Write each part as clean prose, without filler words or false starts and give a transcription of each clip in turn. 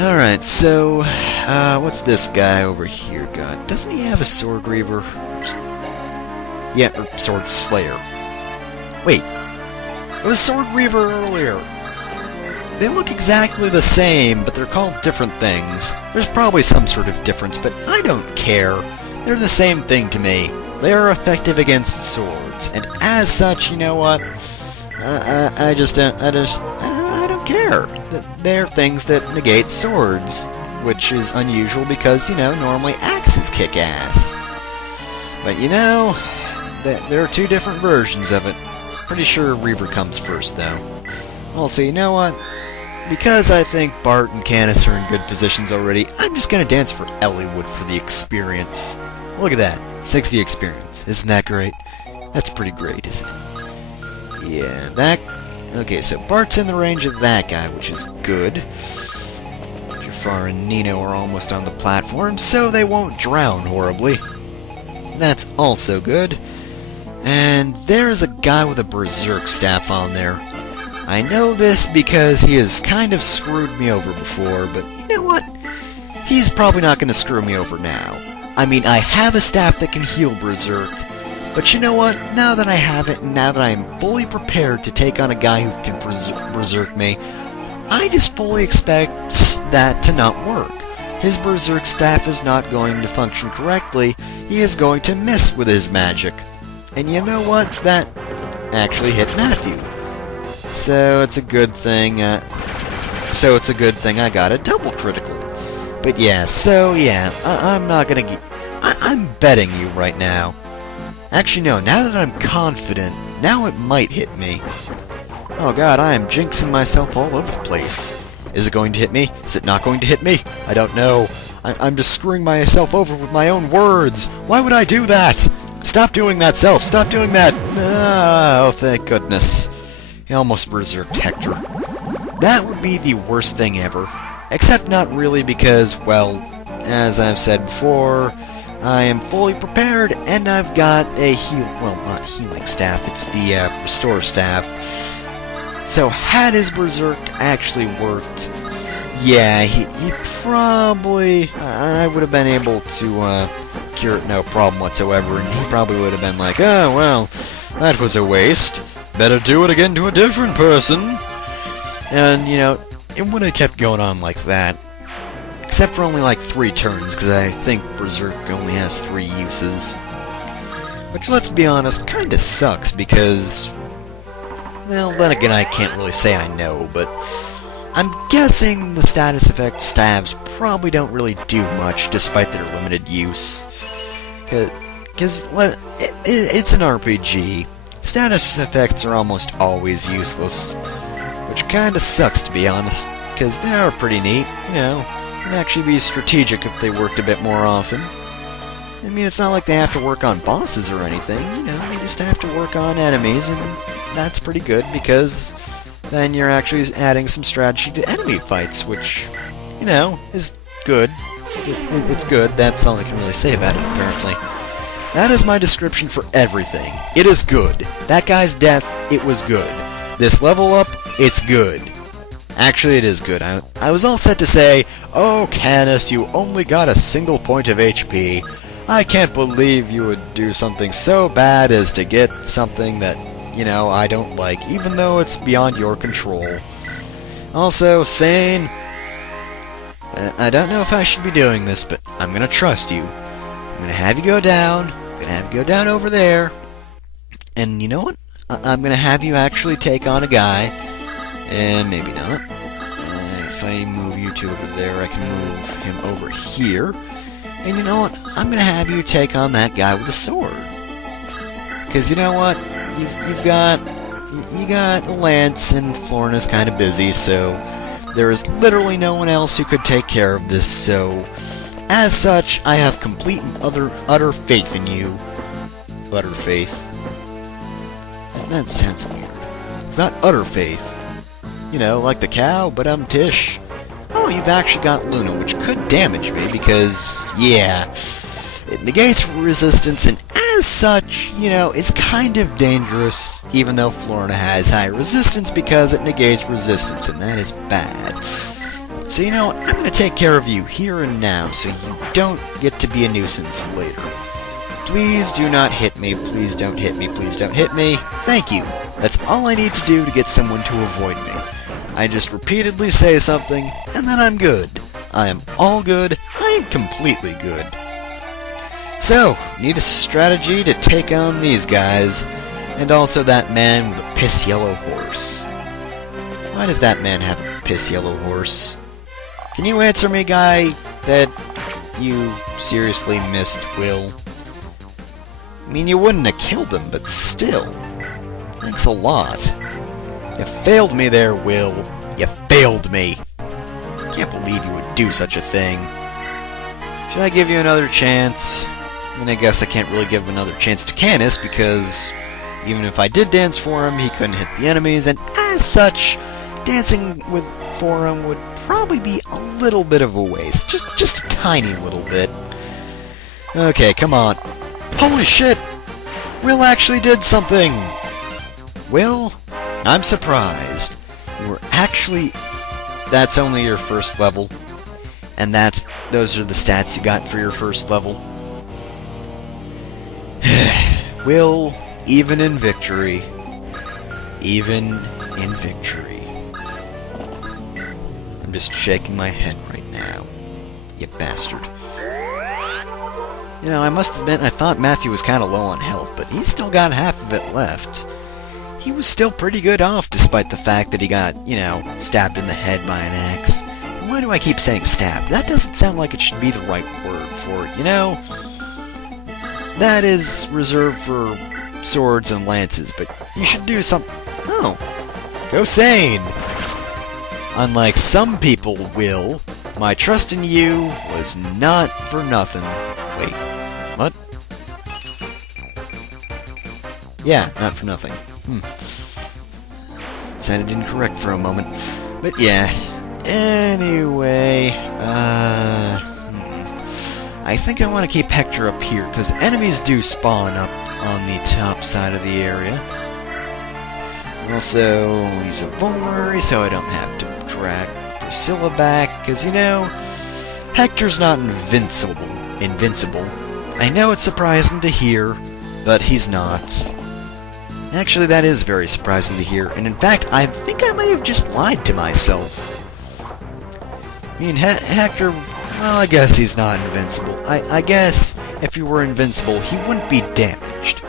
Alright, so, what's this guy over here got? Doesn't he have a sword reaver? Yeah, or sword slayer. Wait, it was sword reaver earlier. They look exactly the same, but they're called different things. There's probably some sort of difference, but I don't care. They're the same thing to me. They are effective against swords, and as such, you know what? I don't care. They're things that negate swords, which is unusual because, you know, normally axes kick ass. But you know, there are two different versions of it. Pretty sure Reaver comes first, though. Also, you know what? Because I think Bart and Canis are in good positions already, I'm just gonna dance for Elliewood for the experience. Look at that. 60 experience. Isn't that great? That's pretty great, isn't it? Yeah, that... Okay, so Bart's in the range of that guy, which is good. Jafar and Nino are almost on the platform, so they won't drown horribly. That's also good. And there's a guy with a berserk staff on there. I know this because he has kind of screwed me over before, but you know what? He's probably not going to screw me over now. I mean, I have a staff that can heal berserk, but you know what? Now that I have it, and now that I am fully prepared to take on a guy who can berserk me, I just fully expect that to not work. His berserk staff is not going to function correctly. He is going to miss with his magic. And you know what? That actually hit Matthew. So it's a good thing. I got a double critical. But yeah, I'm not gonna get... I'm betting you right now. Actually, no, now that I'm confident, now it might hit me. Oh god, I am jinxing myself all over the place. Is it going to hit me? Is it not going to hit me? I don't know. I'm just screwing myself over with my own words. Why would I do that? Stop doing that, Self. Stop doing that. Oh, thank goodness. He almost berserked Hector. That would be the worst thing ever. Except not really because, well, as I've said before, I am fully prepared and I've got a not healing staff, it's the restore staff. So had his berserk actually worked, yeah, he probably, I would have been able to cure it no problem whatsoever, and he probably would have been like, oh, well, that was a waste. Better do it again to a different person. And, you know, it would have kept going on like that. Except for only like 3 turns, because I think Berserk only has 3 uses. Which, let's be honest, kinda sucks, because... Well, then again, I can't really say I know, but... I'm guessing the status effect staves probably don't really do much, despite their limited use. Because it's an RPG. Status effects are almost always useless. Which kinda sucks, to be honest, because they are pretty neat, you know. They'd actually be strategic if they worked a bit more often. I mean, it's not like they have to work on bosses or anything, you know, they just have to work on enemies, and that's pretty good, because then you're actually adding some strategy to enemy fights, which, you know, is good. It's good, that's all I can really say about it, apparently. That is my description for everything. It is good. That guy's death, it was good. This level up, it's good. Actually, it is good. I was all set to say, oh, Canis, you only got a single point of HP. I can't believe you would do something so bad as to get something that, you know, I don't like, even though it's beyond your control. Also, Sane, I don't know if I should be doing this, but I'm gonna trust you. I'm gonna have you go down. I'm gonna have you go down over there. And you know what? I'm gonna have you actually take on a guy. And maybe not. If I move you two over there, I can move him over here. And you know what? I'm gonna have you take on that guy with a sword. Because you know what? You got Lance, and Florina's kind of busy, so there is literally no one else who could take care of this. So, as such, I have complete and utter faith in you. Utter faith. That sounds weird. I've got utter faith. You know, like the cow, but I'm Tish. Oh, you've actually got Luna, which could damage me, because, yeah, it negates resistance, and as such, you know, it's kind of dangerous, even though Florina has high resistance, because it negates resistance, and that is bad. So you know what, I'm gonna take care of you here and now so you don't get to be a nuisance later. Please do not hit me, please don't hit me, please don't hit me. Thank you. That's all I need to do to get someone to avoid me. I just repeatedly say something, and then I'm good. I am all good, I am completely good. So, need a strategy to take on these guys, and also that man with a piss yellow horse. Why does that man have a piss yellow horse? Can you answer me, guy, that you seriously missed Will? I mean, you wouldn't have killed him, but still. Thanks a lot. You failed me there, Will. You failed me. Can't believe you would do such a thing. Should I give you another chance? I mean, I guess I can't really give another chance to Canis, because even if I did dance for him, he couldn't hit the enemies, and as such, dancing for him would probably be a little bit of a waste. Just a tiny little bit. Okay, come on. Holy shit! Will actually did something! Will, I'm surprised. You were actually... That's only your first level. And those are the stats you got for your first level. Will, even in victory. Even in victory. I'm just shaking my head right now. You bastard. You know, I must admit, I thought Matthew was kind of low on health, but he's still got half of it left. He was still pretty good off, despite the fact that he got, you know, stabbed in the head by an axe. And why do I keep saying stabbed? That doesn't sound like it should be the right word for it, you know? That is reserved for swords and lances, but you should do something... Oh. Go sane! Unlike some people, Will, my trust in you was not for nothing. Wait, what? Yeah, not for nothing. Sounded incorrect for a moment. But yeah. Anyway, I think I want to keep Hector up here, because enemies do spawn up on the top side of the area. Also, use a vulnerary so I don't have to drag Priscilla back, because, you know, Hector's not invincible. I know it's surprising to hear, but he's not. Actually, that is very surprising to hear, and in fact, I think I may have just lied to myself. I mean, Hector, well, I guess he's not invincible. I guess if he were invincible, he wouldn't be damaged.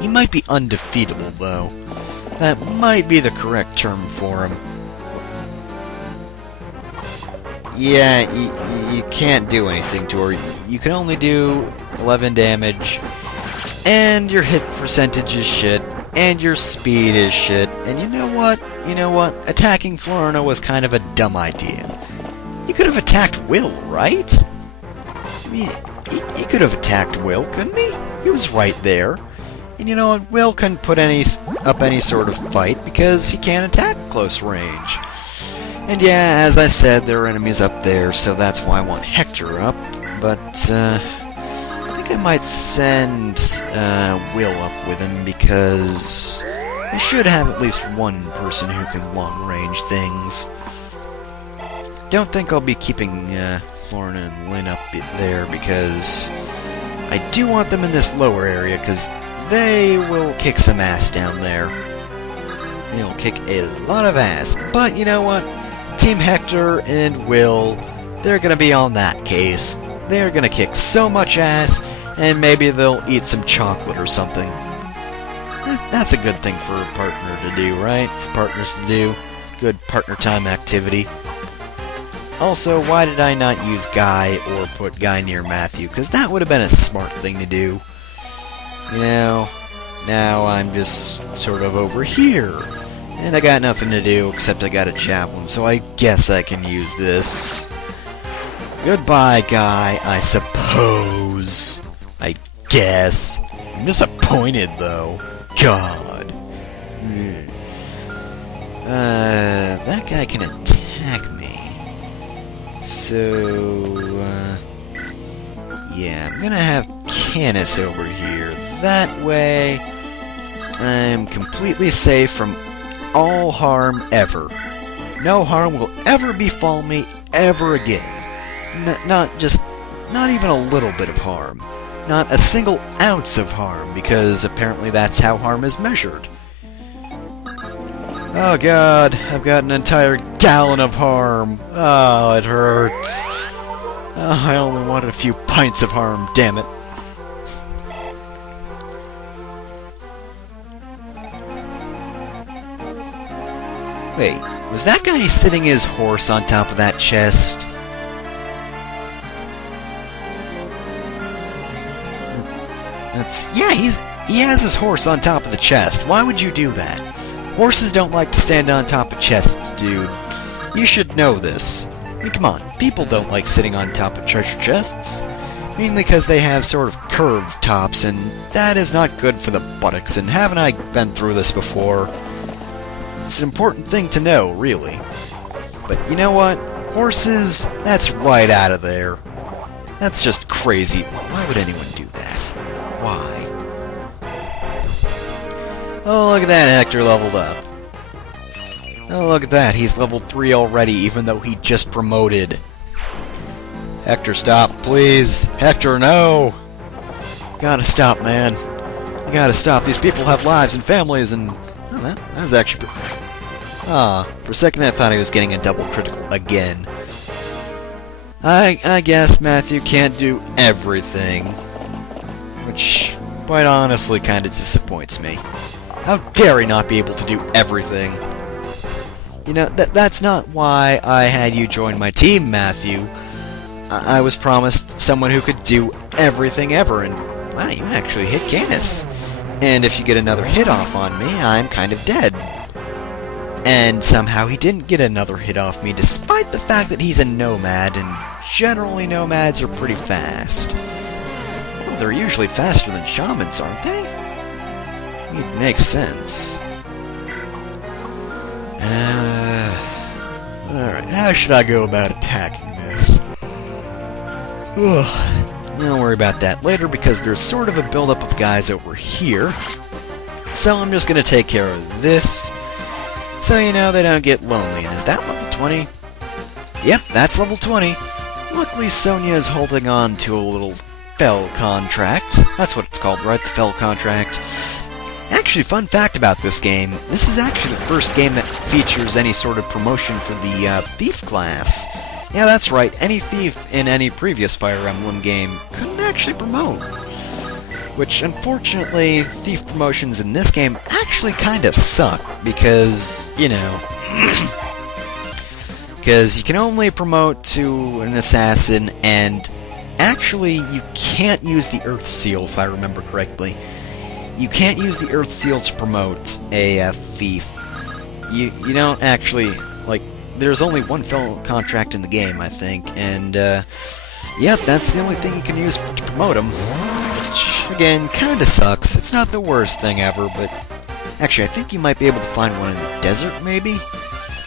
He might be undefeatable, though. That might be the correct term for him. Yeah, you can't do anything to her. You can only do 11 damage, and your hit percentage is shit, and your speed is shit, and you know what? Attacking Florina was kind of a dumb idea. You could have attacked Will, right? I mean, he could have attacked Will, couldn't he? He was right there. And you know what? Will couldn't put up any sort of fight because he can't attack close range. And yeah, as I said, there are enemies up there, so that's why I want Hector up. But, I think I might send Will up with him because I should have at least one person who can long-range things. Don't think I'll be keeping Florina and Lynn up there because I do want them in this lower area because they will kick some ass down there. They'll kick a lot of ass. But you know what? Team Hector and Will, they're going to be on that case. They're going to kick so much ass, and maybe they'll eat some chocolate or something. That's a good thing for a partner to do, right? For partners to do. Good partner time activity. Also, why did I not use Guy or put Guy near Matthew? Because that would have been a smart thing to do. You know, now I'm just sort of over here. And I got nothing to do except I got a javelin, so I guess I can use this. Goodbye, Guy, I suppose. I guess. I'm disappointed, though. God. That guy can attack me. So, yeah, I'm gonna have Canis over here. That way, I'm completely safe from all harm ever. no harm will ever befall me ever again. Not even a little bit of harm. Not a single ounce of harm, because apparently that's how harm is measured. Oh god, I've got an entire gallon of harm. Oh, it hurts. Oh, I only wanted a few pints of harm, damn it. Wait, was that guy sitting his horse on top of that chest? Yeah, he has his horse on top of the chest. Why would you do that? Horses don't like to stand on top of chests, dude. You should know this. I mean, come on, people don't like sitting on top of treasure chests. Mainly because they have sort of curved tops, and that is not good for the buttocks, and haven't I been through this before? It's an important thing to know, really. But you know what? Horses, that's right out of there. That's just crazy. Why would anyone do that? Why? Oh, look at that, Hector leveled up. Oh, look at that, he's level 3 already, even though he just promoted. Hector, stop, please. Hector, no! Gotta stop, man. You gotta stop. These people have lives and families, and... Oh, that was actually... for a second I thought I was getting a double critical again. I guess Matthew can't do everything. Which, quite honestly, kinda disappoints me. How dare he not be able to do everything? You know, that's not why I had you join my team, Matthew. I was promised someone who could do everything ever, and, wow, you actually hit Canis. And if you get another hit off on me, I'm kind of dead. And somehow he didn't get another hit off me, despite the fact that he's a nomad, and generally nomads are pretty fast. Well, they're usually faster than shamans, aren't they? It makes sense. Alright, how should I go about attacking this? Ugh, don't worry about that later, because there's sort of a buildup of guys over here. So I'm just gonna take care of this, so you know they don't get lonely. And is that level 20? Yep, that's level 20. Luckily Sonia is holding on to a little fell contract. That's what it's called, right? The fell contract. Actually, fun fact about this game, this is actually the first game that features any sort of promotion for the thief class. Yeah, that's right, any thief in any previous Fire Emblem game couldn't actually promote. Which, unfortunately, thief promotions in this game actually kind of suck, because, you know... because you can only promote to an assassin, and actually you can't use the Earth Seal, if I remember correctly. You can't use the Earth Seal to promote a thief. You don't actually, like, there's only one fell contract in the game, I think, and, yep, that's the only thing you can use to promote him. Which, again, kinda sucks. It's not the worst thing ever, but... Actually, I think you might be able to find one in the desert, maybe?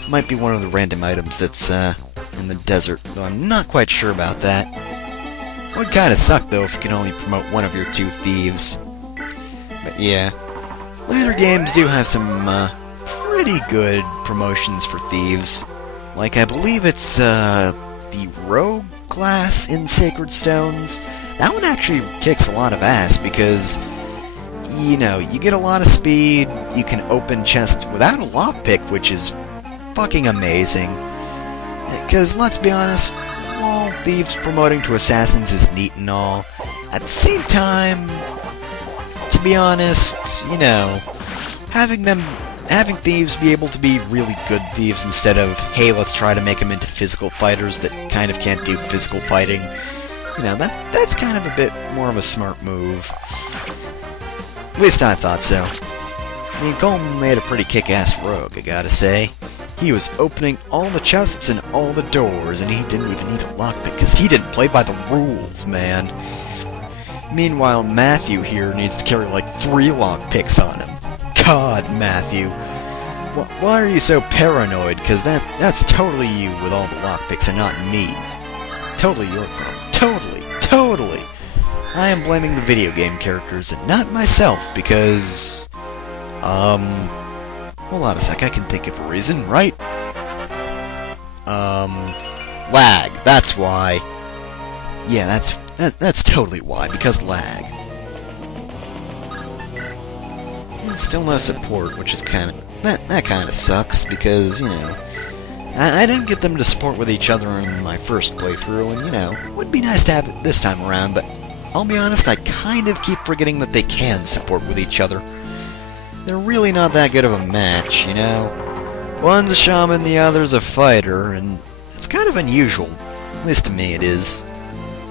Might be one of the random items that's, in the desert, though I'm not quite sure about that. It would kinda suck, though, if you can only promote one of your two thieves. But yeah, later games do have some pretty good promotions for thieves. Like, I believe it's the Rogue class in Sacred Stones. That one actually kicks a lot of ass because, you know, you get a lot of speed, you can open chests without a lockpick, which is fucking amazing. Because, let's be honest, while thieves promoting to assassins is neat and all, at the same time... To be honest, you know, having thieves be able to be really good thieves instead of, hey, let's try to make them into physical fighters that kind of can't do physical fighting, you know, that's kind of a bit more of a smart move. At least I thought so. I mean, Coleman made a pretty kick-ass rogue, I gotta say. He was opening all the chests and all the doors, and he didn't even need a lockpick, because he didn't play by the rules, man. Meanwhile, Matthew here needs to carry like 3 lockpicks on him. God, Matthew. Why are you so paranoid? Because that's totally you with all the lockpicks and not me. Totally your problem. Totally. I am blaming the video game characters and not myself because... Hold on a sec, I can think of a reason, right? Lag. That's why. Yeah, that's totally why, because lag. And still no support, which is kind of... That kind of sucks, because, you know... I didn't get them to support with each other in my first playthrough, and, you know, it would be nice to have it this time around, but I'll be honest, I kind of keep forgetting that they can support with each other. They're really not that good of a match, you know? One's a shaman, the other's a fighter, and it's kind of unusual. At least to me it is.